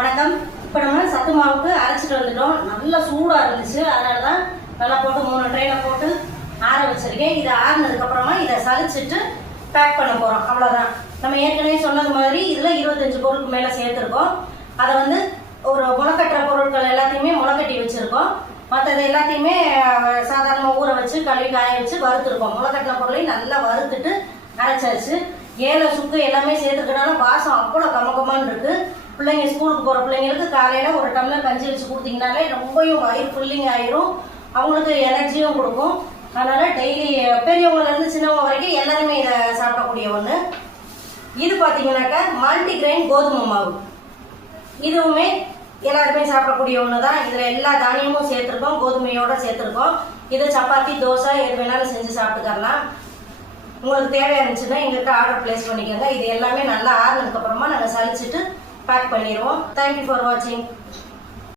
வணக்கம். இப்போ நம்ம சத்து மாவுக்கு அரைச்சிட்டு வந்துட்டோம். நல்லா சூடாக இருந்துச்சு, அதனால தான் நல்லா போட்டு 3 ட்ரையில் போட்டு ஆற வச்சிருக்கேன். இதை ஆறினதுக்கப்புறமா இதை சலிச்சிட்டு பேக் பண்ண போகிறோம். அவ்வளோதான். நம்ம ஏற்கனவே சொன்னது மாதிரி இதில் 25 பொருளுக்கு மேலே சேர்த்துருக்கோம். அதை வந்து ஒரு முளைக்கட்டுற பொருட்கள் எல்லாத்தையுமே முளைக்கட்டி வச்சுருக்கோம். மற்றது எல்லாத்தையுமே சாதாரணமாக ஊற வச்சு கழுவி காய வச்சு வறுத்துருக்கோம். முளைக்கட்டின பொருளையும் நல்லா வறுத்துட்டு அரைச்சாச்சு. ஏலை சுக்கு எல்லாமே சேர்த்துக்கனால வாசம் அவ்வளோ கமகமான்னு இருக்குது. பிள்ளைங்க ஸ்கூலுக்கு போகிற பிள்ளைங்களுக்கு காலையில் ஒரு டம்ளர் கஞ்சி வச்சு கொடுத்தீங்கனாலே ரொம்பவும் வயிறு ஃபுல்லிங் ஆயிரும், அவங்களுக்கு எனர்ஜியும் கொடுக்கும். அதனால் டெய்லி பெரியவங்கலேருந்து சின்னவங்க வரைக்கும் எல்லாருமே இதை சாப்பிடக்கூடிய ஒன்று. இது பார்த்தீங்கன்னாக்கா மல்டிகிரெயின் கோதுமை மாவு. இதுவுமே எல்லாருமே சாப்பிடக்கூடிய ஒன்று தான். இதில் எல்லா தானியமும் சேர்த்துருக்கோம், கோதுமையோடு சேர்த்துருக்கோம். இது சப்பாத்தி தோசை எது வேணாலும் செஞ்சு சாப்பிட்டுக்கலாம். உங்களுக்கு தேவையாக இருந்துச்சுன்னா எங்கள்கிட்ட ஆர்டர் பிளேஸ் பண்ணிக்கோங்க. இது எல்லாமே நல்லா ஆறுனதுக்கப்புறமா நாங்கள் சலிச்சுட்டு பேக் பண்ணிடுவோம். தேங்க்யூ ஃபார் வாட்சிங்.